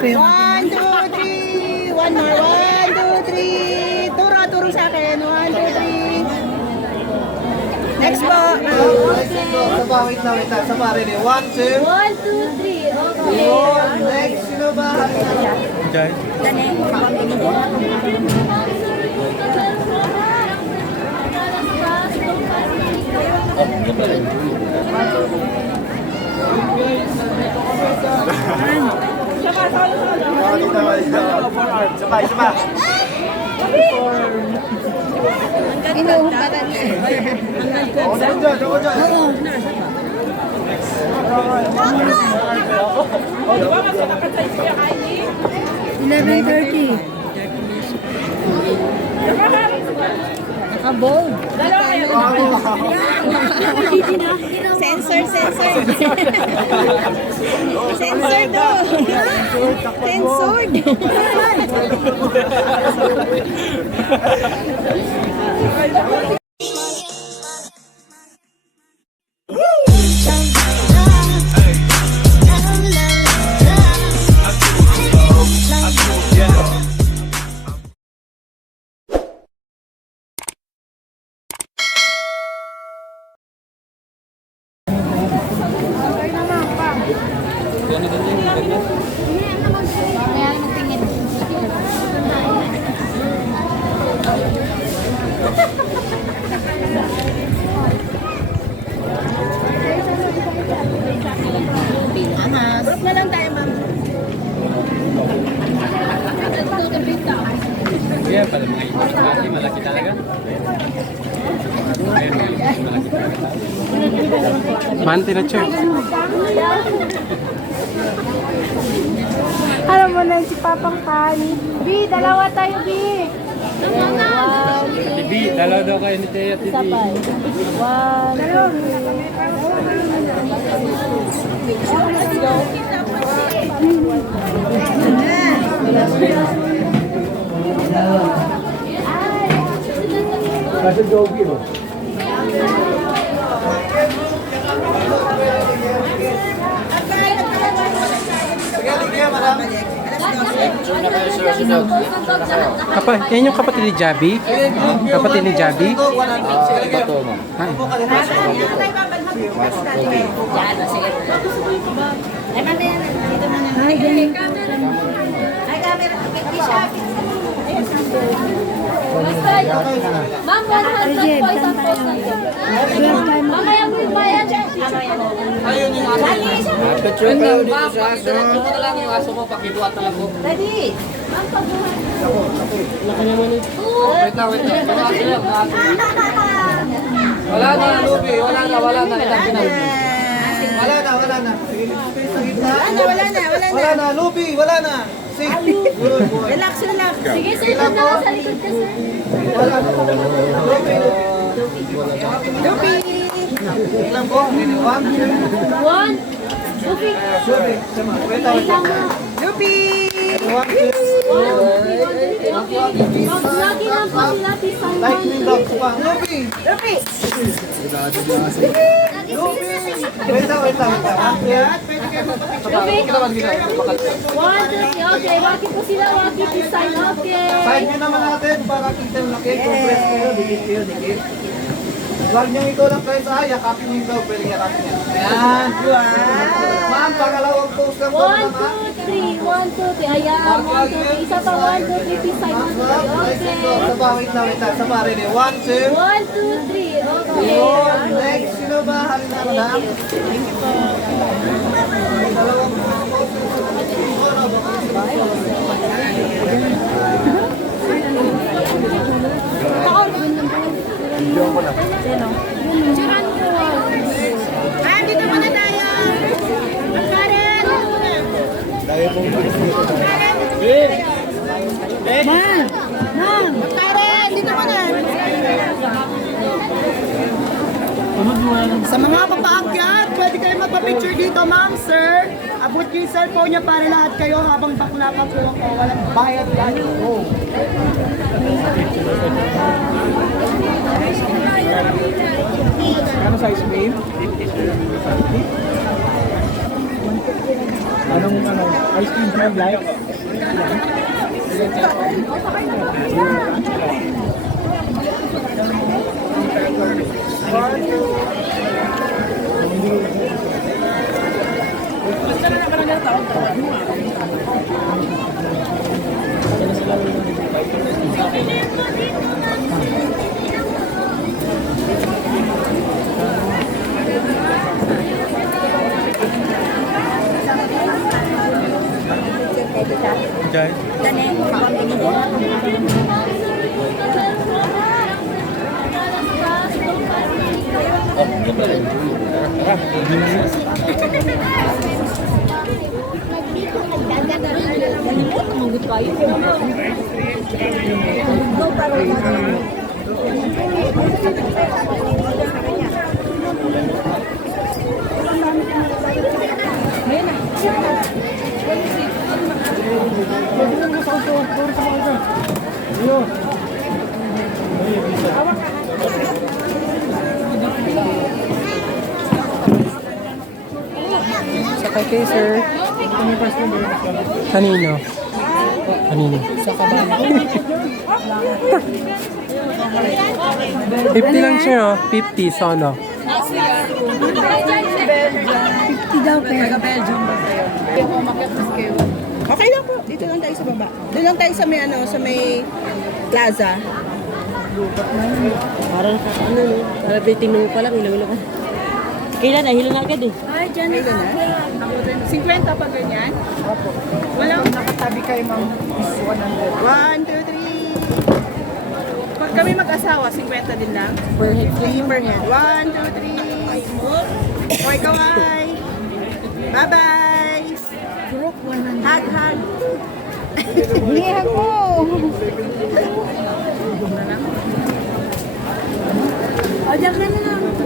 ko yung... 1, 2, 3. One more. 1, 2, 3. Turo sa akin. 1, 2, 3. Next po. Wait lang. Sa pare ni 1, 2. 1, 2, 3. Okay. Next, sino ba? Jai. Sabay. Inuumpalan niya. Ako dyan. Naka-bold. Sensor. Sensor do. Censored. Drop na lang tayo, ma'am. Iya, pada mga ikan malaki talaga. Manti na siya. Alam mo na si Papang Kani. Bi, dalawa tayo, Bi. TV, dalaw daw kayo ni Teo TV. Sabay. 1. Nasa jogi mo. Yan yung kapatid ni Jabi? Kapatid ni Jabi? Bato mo. Ma'am, 100 po isang post na ito. Mamaya mo yung bayan. Ayun yung aso. Picture kayo dito sa aso. Diretso mo na lang yung aso mo, pakibuhat na lang po. Ready? Ma'am, pagbuhat. Wait lang. Mga aso lang, mga aso. Wala na, Luby. Wala na. Ilang pinag- Wala na. Sige, sa gitna. Wala na. Luby, wala na. Safe. Good boy. Relax. Sige, sir, doon na sa likod ka, sir. Wala na. Luby. Ilan po? 1, 2. 1. Lupi. Luby. Sama. Wait lang. Lupi! 1, 2. Maglaki lang po sila, pisan mo. Lightning dog pa. Luby. Lupi! Wait lang. Lupi. 1, 2, 3. Okay, waki po sila, waki, pisan. Okay. Side view naman natin para kita yung laki. Compress kayo. Dikit. Huwag niyong ikaw lang kayo sa yakapin niyo ikaw. Pwede yakapin niya. Ayan. Ma'am, pangalawang post lang po. 1, 2, 3. 1, 2, 3. Ayan, 1, 2, 3. Isa pa, 1, 2, 3. Pisan mo. Okay. Wait lang. Sa pare ni 1, 2. 1, 2, 3. Okay. Next, sino ba? Halina mo na. Dalawang post. Dito muna tayo! Karen! Karen, dito muna! Sa mga papaakyat, pwede kayo magpa-picture dito, ma'am, sir. Abot yung cellphone niya para lahat kayo habang bakla pa po ako. Walang bayad yan. Oh. Ano size name? Ice cream fried like? Jai. Sakay kayo, sir. Kanino? Kanino? Sa kaban. 50 lang siya, oh. 50, sono. 50 daw pero. Taga-Belgium ba kayo? Okay lang po. Dito lang tayo sa baba. Doon lang tayo sa may sa may plaza. Parang ano no? Parang titingnan mo pa lang, hilo-hilo ka. Kailan na? Hilo na agad eh. Ay, dyan na. 50 pa ganyan? Opo. Walang nakatabi kayo, ma'am. 1, 2, 3. Pag kami mag-asawa, 50 din lang? Per head. 3 per head. 1, 2, 3. Okay, kaway. Bye-bye. Hug, hug. Hinihan ko. O, dyan ka na lang. 1, 2.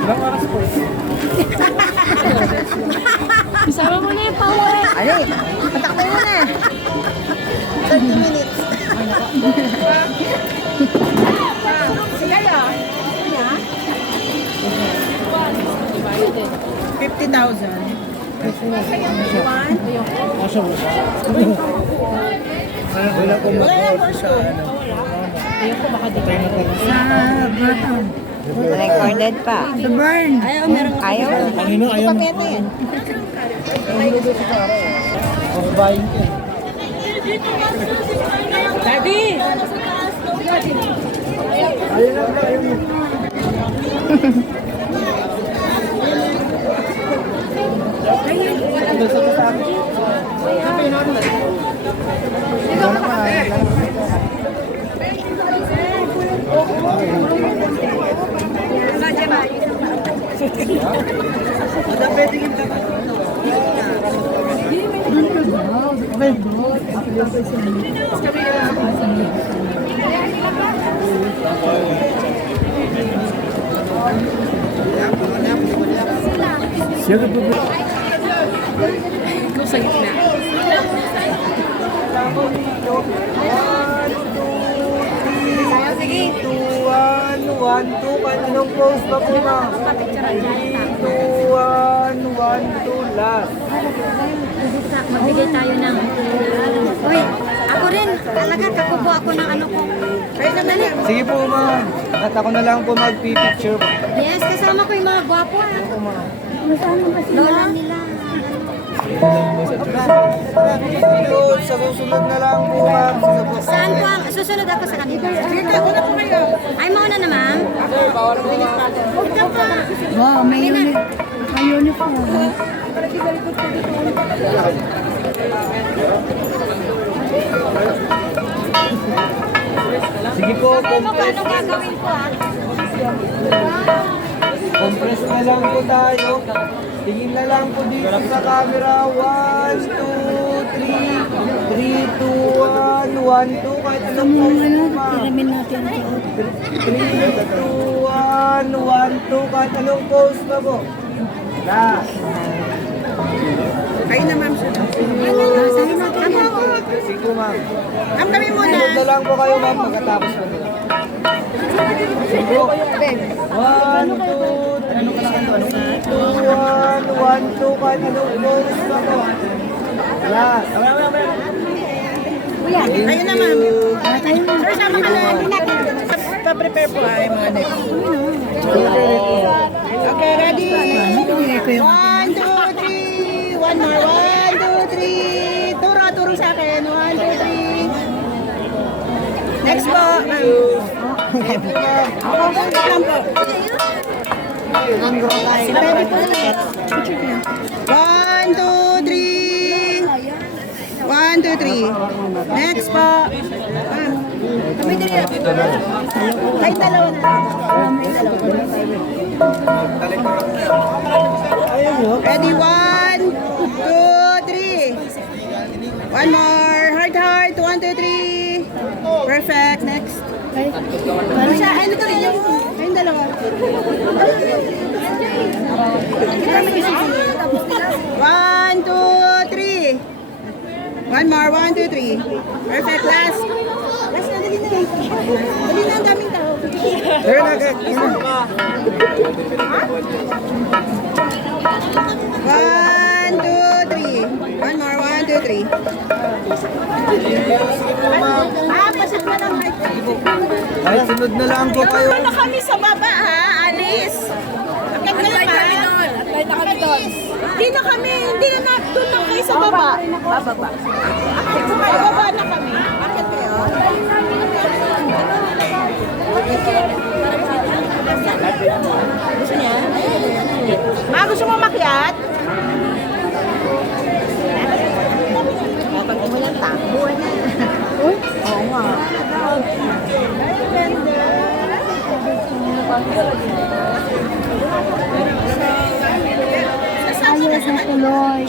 Ilang oras po? Isama mo na yung power. Ay, patakbo mo na. 30 minutes. Sige ya. 50,000. Wala na portion. Recorded pa. The burn. Ayaw, meron ayaw. Kanino? Ayaw. Pakete yan. Bababayin ko. Daddy! Ayun lang pala yun. Ikaw sa gitna. 1, 2, 2, anong close pa po, ma'am? 2, 1, 2, last. Magbigay tayo ng... Uy, ako rin. Talaga, kakubo ako ng ano ko. Dali. Sige po, ma'am. At ako na lang po mag-picture. Yes, kasama ko yung mga gwapo. Lola nila. Dito, sa susunod na lang po, ma'am. Saan po ang... Susunod ako sa kanila. Dito, ako na po kayo. Ay, mauna na, ma'am. Huwag ka pa. Wow, may uniform. Sige po, Ano gagawin ko, ah? compress na lang po tayo. Tingin na lang po dito sa camera. 1, 2, 3. 3, 2, 1, 1, 2. Kahit anong pose po, ma'am. 3, 2, 1, 1, 2. Kahit anong pose pa po. Last. Kayo na, ma'am. Sige po, ma'am. Kami muna. Sunod na lang po kayo, ma'am, pagkatapos po nila. One, two, one, one, two, kahit anong bonus ako. Wala. Ayun na, ma'am. Sir, sama ka na. Pa-prepare po ay mga next. Okay, ready? 1, 2, 3. One more. 1, 2, 3. Turo sa akin. 1, 2, 3. Next po. Ako po lang po. Ready po ulit. 1, 2, 3. 1, 2, 3. Next po. Kami din yan. Ay, dalawa na. Ready? 1, 2, 3. One more. Heart. 1, 2, 3. Perfect. Next. Ano siya? Ano to rin? Ayun, dalawa. 1, 2, 3. One more. 1, 2, 3. Perfect. Last. Last na. Dali na. Dali na. Ang daming tao. One, two, three. One more. 1, 2, 3. Pasok na lang. Ay, sunod na lang po kayo. Ano kami sa baba, ha? Alis. Akit ka na ba? Hindi na kami. Hindi na doon lang kayo sa baba. Bababa. Bababa na kami. Akit kayo. Gusto niya? Gusto mo makyat? Pag umulan, takbo na. Oo nga.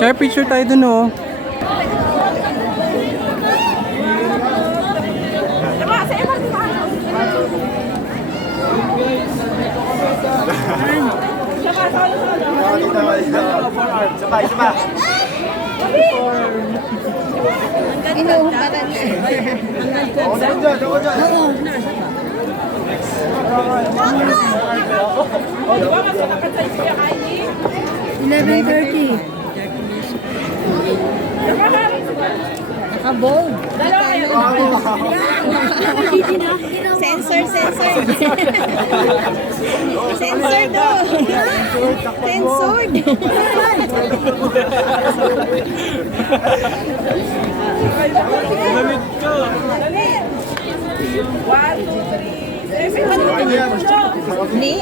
Share picture tayo dun oh. Inuumparan na. Sensor. Sensor daw. Censored. Ni,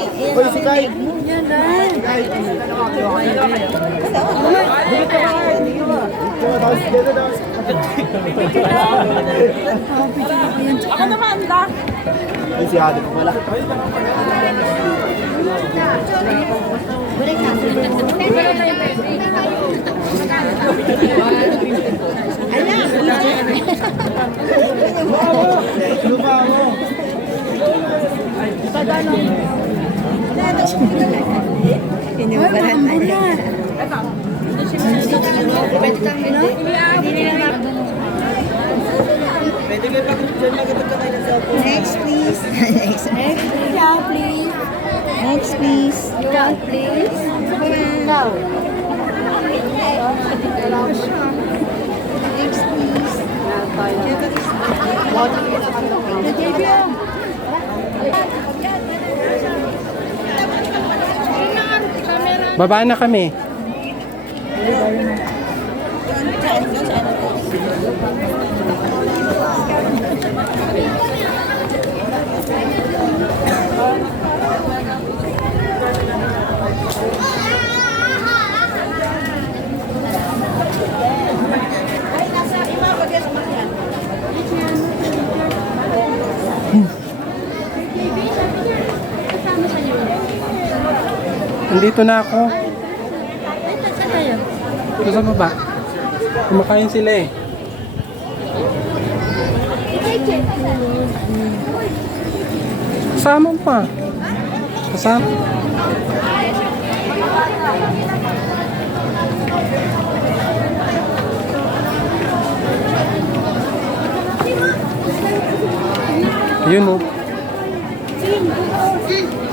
ako naman da. Ay, si Ate ko pala. Pinubaran na niya. Next, please. Next, please. Next, please. Next, please. Baba na kami. Nandito na ako. Ito sa baba. Kumakain sila eh. Kasama pa. Kasama. Yun oh. Ayun.